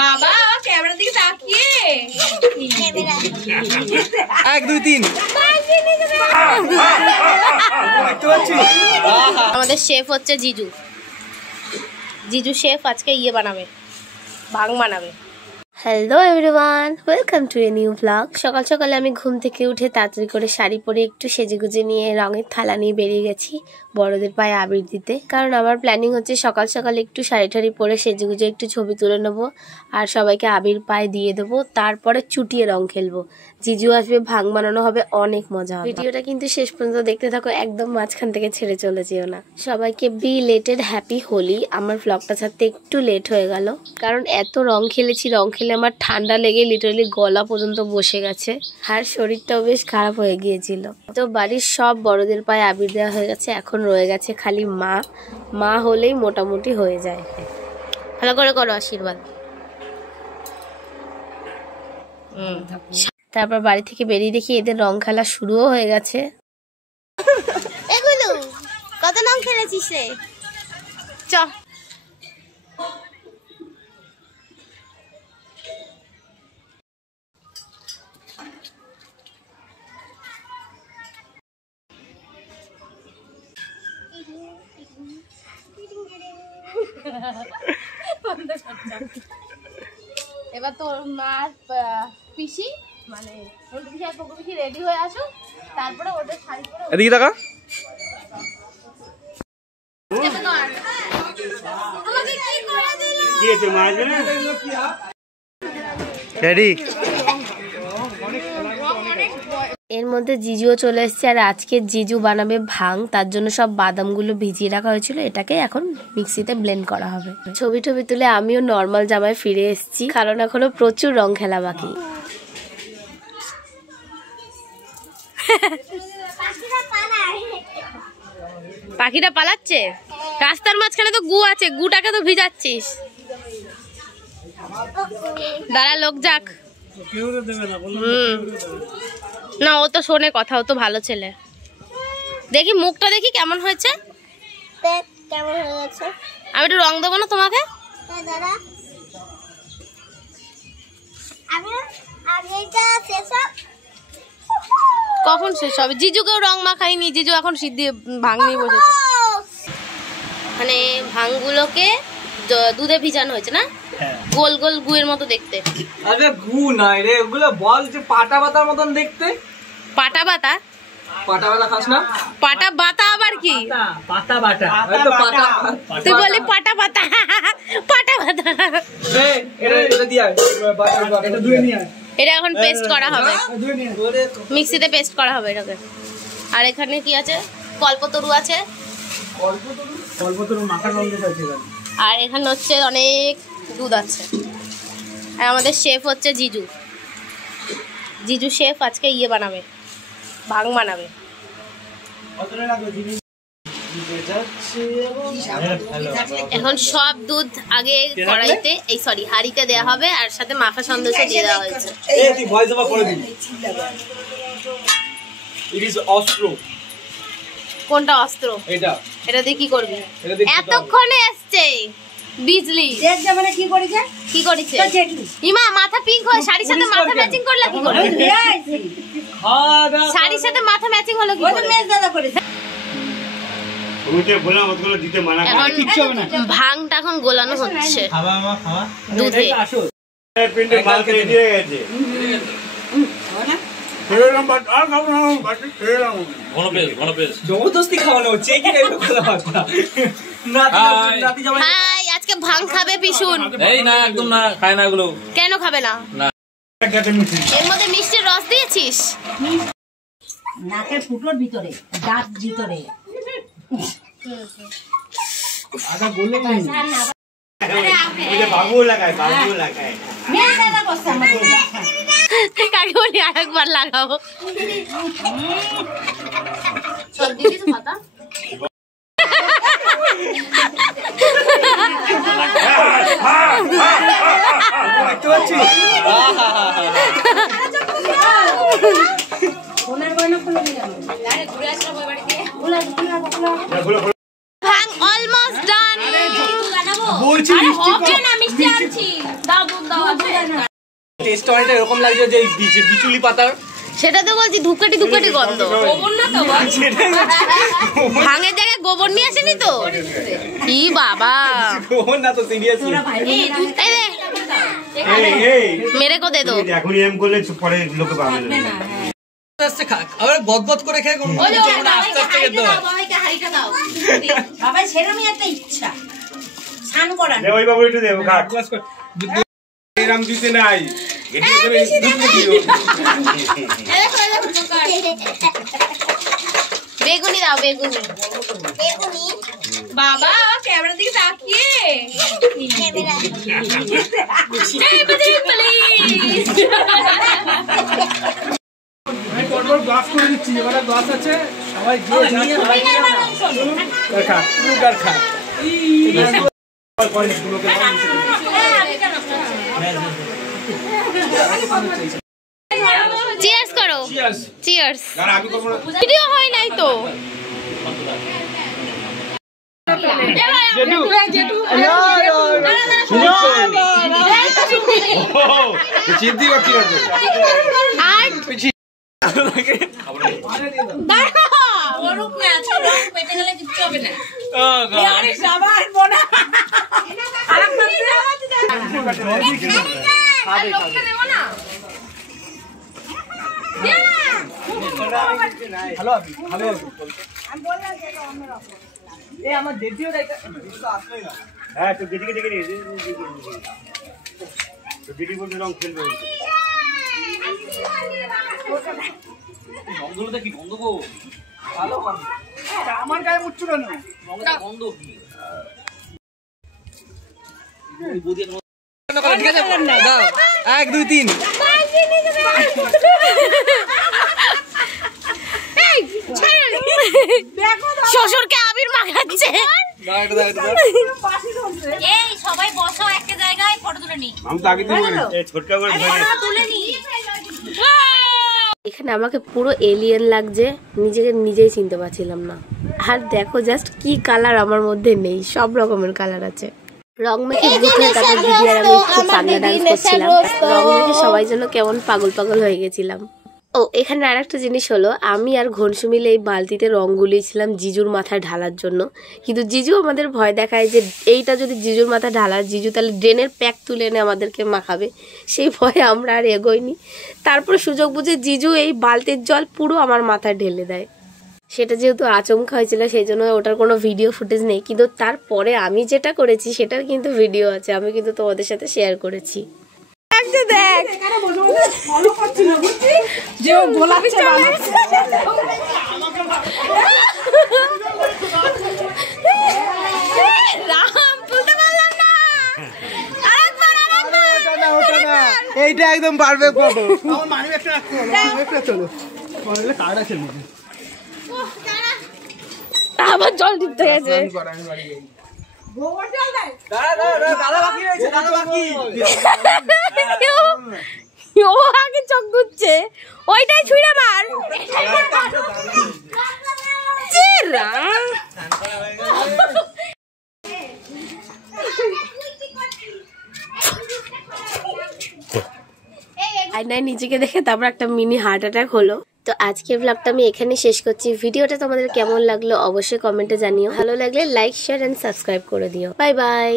বাবা ক্যামেরার দিকে তাকিয়ে 1 2 3 আমাদের শেফ হচ্ছে জিজু। জিজু শেফ আজকে ইয়ে বানাবে, ভাং বানাবে। Hello everyone, welcome to a new blog. সকাল সকালে আমি ঘুম থেকে উঠে তাড়াতাড়ি করে শাড়ি পরে একটু সেজেগুজে নিয়ে রঙের থালা নিয়ে বেরিয়ে গেছি বড়দের পায়ে আবির দিতে। কারণ আমার প্ল্যানিং হচ্ছে সকাল সকালে একটু শাড়ি ঠাড়ি পরে সেজেগুজে একটু ছবি তুলে নেবো আর সবাইকে আবির পায়ে দিয়ে দেবো, তারপরে চুটিয়ে রং খেলবো। জিজু আসবে, ভাং বানানো হবে, অনেক মজা হবে। ভিডিওটা কিন্তু শেষ পর্যন্ত দেখতে থাকো, একদম মাঝখান থেকে ছেড়ে চলে যেও না। সবাইকে বিলেটেড হ্যাপি হোলি। আমার ব্লগটা ছাড়তে একটু লেট হয়ে গেল কারণ এত রং খেলেছি, রং খেলে আমার ঠান্ডা লেগে লিটারালি গলা পর্যন্ত বসে গেছে আর শরীরটাও বেশ খারাপ হয়ে গিয়েছিল। তো বাড়ির সব বড়দের পায়ে আবির দেওয়া হয়ে গেছে, এখন রয়ে গেছে খালি মা হলেই মোটামুটি হয়ে যায়। ভালো করে করো আশীর্বাদ। তারপর বাড়ি থেকে বেরিয়ে দেখি এদের রং খেলা শুরুও হয়ে গেছে। এগুলো কত রং খেলেছিস রে? চ এবার তোর মার পিসি মানে পিসি আর পকু পিসি রেডি হয়ে আসো, তারপরে ওদের শাড়ি পরে এদিকে দেখা রেডি। এর মধ্যে জিজুও চলে এসেছে আর আজকে জিজু বানাবে ভাং, তার জন্য সব বাদামগুলো ভিজিয়ে রাখা হয়েছিল, এটাকে এখন মিক্সিতে ব্লেন্ড করা হবে। ছবি টবি তুলে আমিও নর্মাল জামায় ফিরে এসেছি কারণ এখনো প্রচুর রং খেলা বাকি। পাখিটা পালাচ্ছে, রাস্তার মাঝখানে তো গু আছে, গুটাকে তো ভিজাচ্ছিস। দাঁড়া লোক যাক। না ও তো শোনে কথা, ও তো ভালো ছেলে। দেখি মুখটা দেখি কেমন হয়েছে। আমি একটু রং দেবো না তোমাকে? কখন শেষ হবে? জিজুকেও রং মাখাইনি, জিজু এখন সিদ্ধি ভাং নিয়ে বসেছে। মানে ভাঙগুলোকে দুধে ভিজানো হয়েছে না, গোল গোল গুয়ের মতো দেখতে। আরে গু নাই রে, ওগুলো বল যে পাটা বাতার মতন দেখতে। পাটা বাতা? পাটা বাতা খাস না? পাটা বাতা আবার কি? পাতা বাটা। তো পাটা তুই বলি পাটা বাতা, পাটা বাতা। এটা দিয়া এটা ধুয়ে নিয়ে আয়। এটা এখন পেস্ট করা হবে, মিক্সিতে পেস্ট করা হবে এটাকে। আর এখানে কি আছে? কল্পতরু আছে, কল্পতরু মাখার রং আছে এখানে। আর এখানে হচ্ছে অনেক দুধ আছে। আর আমাদের শেফ হচ্ছে জিজু। জিজু শেফ আজকে ইয়ে বানাবে, ভাং বানাবে। এখন সব দুধ আগে কড়াইতে হাঁড়িতে দেওয়া হবে আর সাথে মাখা সন্দেশ দিয়ে দেওয়া হয়েছে। কোনটা অস্ত্র? এটা দিয়ে কি করবি? এতক্ষণে এসছে বিজলি। মানে কি করেছে? কি করেছে? ইমা মাথা পিঙ্ক হয়ে শাড়ির সাথে মাথা ম্যাচিং করলা কি করে? শাড়ির সাথে মাথা ম্যাচিং হলো কি করে? মেজ দাদা করেছে। ভাংটা এখন গোলানো হচ্ছে দুধে। আজকে ভাং খাবে পিছুন? একদম না, খায় না এগুলো। কেন খাবে না? এর মধ্যে মিষ্টির রস দিয়েছিস? নাকের ফুটোর ভিতরে, দাঁত ভিতরে। কাকে বলি আরেকবার লাগাবো। ভাং অলমোস্ট ডান। বলছি হবে না, মিষ্টি আনছি। দাও দুধ দাও। টেস্ট অনেকটা এরকম লাগছে যে বিচুলি পাতার। সেটা তো বলছি, ধূপকাঠি ধূপকাঠি গন্ধ। গোবর না তো, ভাঙের জায়গায় গোবর নিয়ে আসেনি তো? কি বাবা, গোবর না তো, সিরিয়াসলি। মেরে কো দে দো। এখনই এম করলে পরে লোকে পাবে না। আস্তে খাক, আবার গদগদ করে খেয়ে কোন আস্তে আস্তে খেতে হয়। বাবা সেরকমই একটা ইচ্ছা স্নান করার। ওই বাবু একটু দেবো খা। গ্লাস করে এরকম দিতে নাই। বেগুনি দাও, বেগুনি। বাবা ক্যামেরার দিকে তাকিয়ে গ্লাস করে দিচ্ছি, এবারে গ্লাস আছে, সবাই নিয়ে খা, সুগার খা। চিয়ার্স করো, চিয়ার্স। চিয়ার্স। আর আমি করব না। ভিডিও হয় নাই তো। চিন্তি করছি না তো। আর ওরকম না আছে, পেটে গেলে কিচ্ছু হবে না। আরে সবার বোনা খারাপ ভালো আছি, ভালো আছি। এই আমার দেদিও এটা আসলেই না। হ্যাঁ তো দিদিকে দেখে নিয়ে তো দিদি বলতে রং খেলবে। গন্ধগুলোতে কি গন্ধ গো? ভালো গন্ধ। আমার গায়ে মুচ্ছু কেন? গন্ধ কি? ঠিক আছে, দাও 1 2 3। শ্বশুরকে আবির মাখাচ্ছে। এই সবাই বসো একটা জায়গায়, ফটো তুলে নি। আমি তো আগে থেকে এই ছোটকা করে ধরে তুলে নি। এখানে আমাকে পুরো এলিয়েন লাগছে, নিজেকে নিজেই চিনতে পারছিলাম না। আর দেখো জাস্ট কি কালার আমার মধ্যে নেই, সব রকমের কালার আছে। রং মেখে বুঝে তারপর দিদি আর আমি খুব পাগলা ডান্স করছিলাম। রং মেখে সবাই যেন কেমন পাগল পাগল হয়ে গেছিলাম। ও এখানে আর একটা জিনিস হলো, আমি আর ঘনসু মিলে এই বালতিতে রং গুলিয়েছিলাম জিজুর মাথায় ঢালার জন্য। কিন্তু জিজু আমাদের ভয় দেখায় যে এইটা যদি জিজুর মাথায় ঢালা, জিজু তাহলে ড্রেনের প্যাক তুলে এনে আমাদেরকে মাখাবে। সেই ভয়ে আমরা আর এগোইনি। তারপর সুযোগ বুঝে জিজু এই বালতির জল পুরো আমার মাথায় ঢেলে দেয়। সেটা যেহেতু আচমকা হয়েছিল সেই জন্য ওটার কোনো ভিডিও ফুটেজ নেই, কিন্তু তারপরে আমি যেটা করেছি সেটার কিন্তু ভিডিও আছে, আমি কিন্তু তোমাদের সাথে শেয়ার করেছি। দেখ যে ও গোলাপি চা বানাচ্ছে। এইটা একদম পারবে কত। আমার মানি একটা রাখতে হবে, মানি একটা চলো। বললে কার্ড আছে নাকি? আবার জল দিতে গেছে। দাদা বাকি রয়েছে, দাদা বাকি। ও আগে চোখ গুচ্ছে, ওইটাই ছুঁড়ে মার। চিরা আয়নায় নিজেকে দেখে তারপর একটা মিনি হার্ট অ্যাটাক হলো। তো আজকের ব্লগটা আমি এখানে শেষ করছি। ভিডিওটা তোমাদের কেমন লাগলো অবশ্যই কমেন্টে জানিও। ভালো লাগলে লাইক শেয়ার এন্ড সাবস্ক্রাইব করে দিও। Bye bye.